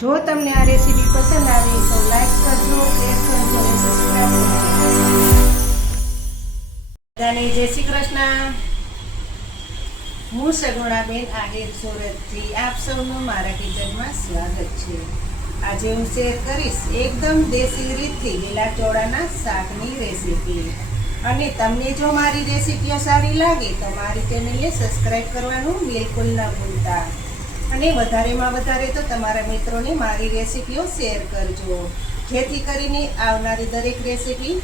જો તમને આ રેસીપી પસંદ આવી તો લાઈક કરજો, શેર કરજો અને સબસ્ક્રાઈબ કરજો. બધાને જય શ્રી કૃષ્ણ. હું સગુણાબેન આહિર સુરતથી આપ સૌનું મારા કિચનમાં સ્વાગત છે. આજે હું શેર કરીશ એકદમ દેશી રીતથી લીલા ચોળાના શાકની રેસીપી. અને તમને જો મારી રેસીપીઓ સારી લાગે તો મારી ચેનલને સબસ્ક્રાઈબ કરવાનું બિલકુલ ન ભૂલતા. અને વધારેમાં વધારે તો તમારા મિત્રોને મારી રેસીપીઓ શેર કરજો. જેથી કરીને આવનારી દરેક રેસીપી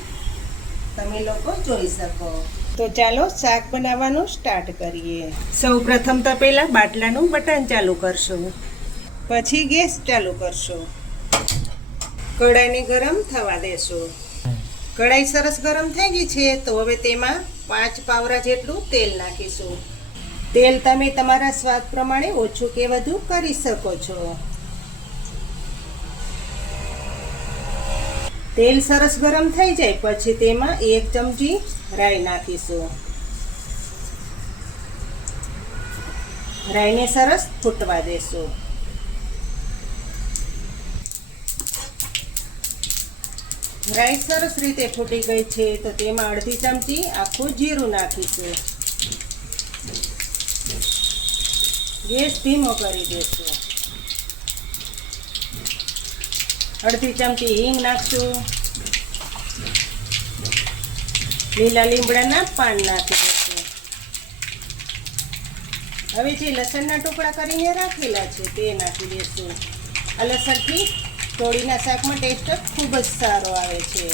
તમે લોકો જોઈ શકો. તો ચાલો શાક બનાવવાનું સ્ટાર્ટ કરીએ. સૌ પ્રથમ તો પહેલાં બાટલાનું બટન ચાલુ કરશો. પછી ગેસ ચાલુ કરશો. કઢાઈને ગરમ થવા દેશો. કઢાઈ સરસ ગરમ થઈ ગઈ છે, તો હવે તેમાં પાંચ પાવરા જેટલું તેલ નાખીશું. તેલ તમે તમારા સ્વાદ પ્રમાણે ઓછું કે વધુ કરી શકો છો. તેલ સરસ ગરમ થઈ જાય, પછી તેમાં એક ચમચી રાઈ નાખીશું. રાઈને સરસ ફૂટવા દેશું. રાઈ સરસ રીતે ફૂટી ગઈ છે, તો તેમાં અડધી ચમચી આખું જીરું નાખીશું. ગેસ ધીમો કરી દેશું. અડધી ચમચી હિંગ નાખશું. લીલા લીમડાના પાન નાખી દઈશું હવે જે લસણના ટુકડા કરીને રાખેલા છે તે નાખી દઈશું આ લસણથી તોડીના શાકમાં ટેસ્ટ ખૂબ જ સારો આવે છે.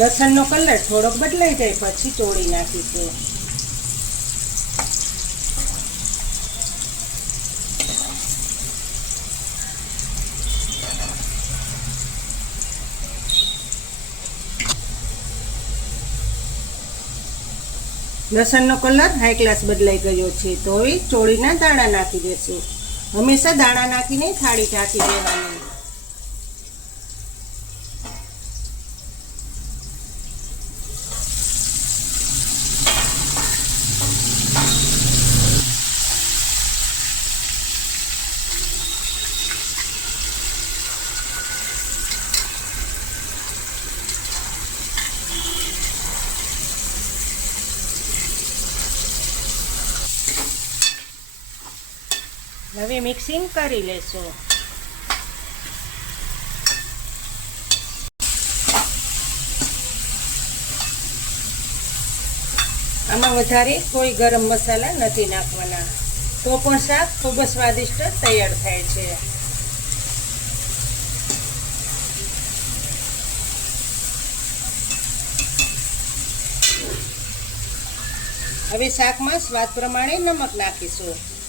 લસણનો કલર થોડોક બદલાઈ જાય, પછી ચોળી નાખીશું. લસણનો કલર હાઈ ક્લાસ બદલાઈ ગયો છે, તો હવે ચોળીના દાણા નાખી દેશું. હંમેશા દાણા નાખીને થાળી ઢાંકી દેવાની. હવે મિક્સિંગ કરી લેશું. આમાં વધારે કોઈ ગરમ મસાલા નથી નાખવાના. તો પણ શાક ખૂબ જ સ્વાદિષ્ટ તૈયાર થાય છે. હવે શાકમાં સ્વાદ પ્રમાણે નમક નાખીશું.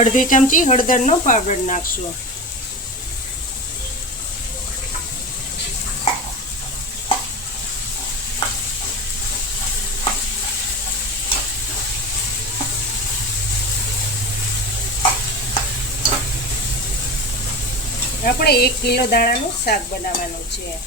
અડધી ચમચી હળદરનો પાવડર નાખશું. આપણે એક કિલો દાણાનું શાક બનાવવાનું છે.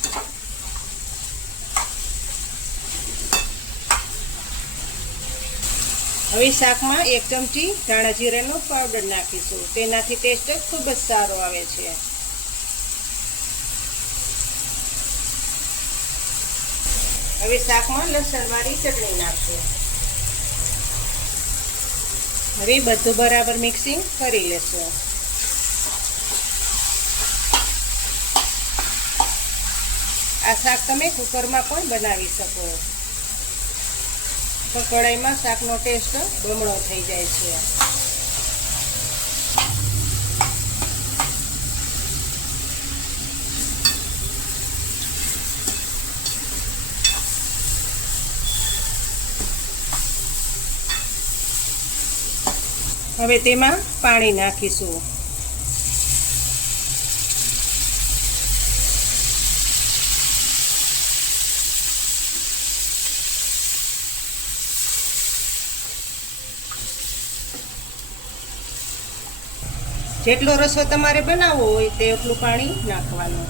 હવે શાકમાં એક ચમચી ધાણા જીરાનો પાવડર નાખીશું. તેનાથી ટેસ્ટ ખૂબ જ સારો આવે છે. હવે શાકમાં લસણવાળી ચટણી નાખશું. હવે બધું બરાબર મિક્સિંગ કરી લેશું. આ શાક તમે કુકરમાં પણ બનાવી શકો. તો કઢાઈમાં શાકનો ટેસ્ટ બમણો થઈ જાય છે. હવે તેમાં પાણી નાખીશું. જેટલો રસો તમારે બનાવવો હોય તે એટલું પાણી નાખવાનું.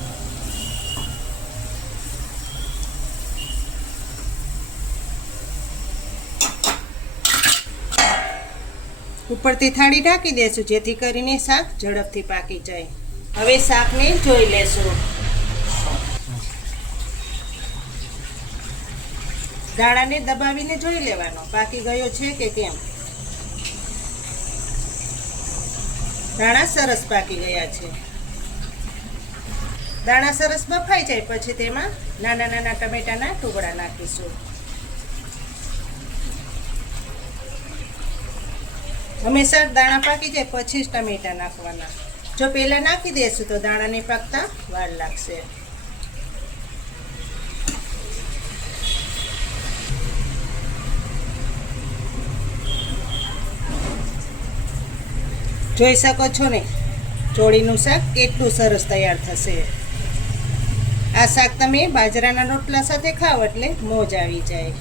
ઉપરથી થાળી ઢાંકી દેશું, જેથી કરીને શાક ઝડપથી પાકી જાય. હવે શાકને જોઈ લેશું. દાણાને દબાવીને જોઈ લેવાનો. પાકી ગયો છે કે કેમ? દાણા સરસ પાકી ગયા છે. દાણા સરસ બફાઈ જાય પછી તેમાં નાના નાના ટમેટાના ટુકડા નાખીશું. હંમેશા દાણા પાકી જાય પછી જ ટમેટા નાખવાના. જો પહેલાં નાખી દેશું તો દાણાને પાકતા વાર લાગશે. જોઈ શકો છો ને? ચોળીનું શાક કેટલું સરસ તૈયાર થશે. આ શાક તમે બાજરાના રોટલા સાથે ખાવ એટલે મોજ આવી જાય.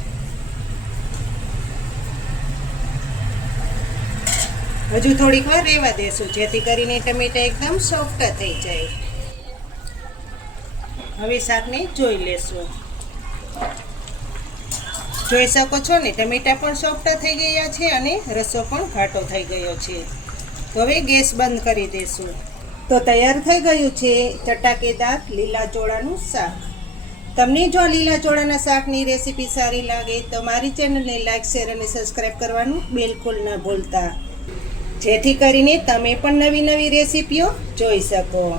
હજુ થોડીક વાર રહેવા દેશું, જેથી કરીને ટમેટા એકદમ સોફ્ટ થઈ જાય. હવે શાકને જોઈ લેશું. જોઈ શકો છો ને, ટમેટા પણ સોફ્ટ થઈ ગયા છે અને રસો પણ ઘાટો થઈ ગયો છે. હવે ગેસ બંધ કરી દેશું. તો તૈયાર થઈ ગયું છે ચટાકેદાર લીલા ચોળાનું શાક. તમને જો લીલા ચોળાના શાકની રેસીપી સારી લાગે તો મારી ચેનલને લાઈક, શેર અને સબસ્ક્રાઈબ કરવાનું બિલકુલ ન ભૂલતા. જેથી કરીને તમે પણ નવી નવી રેસીપીઓ જોઈ શકો.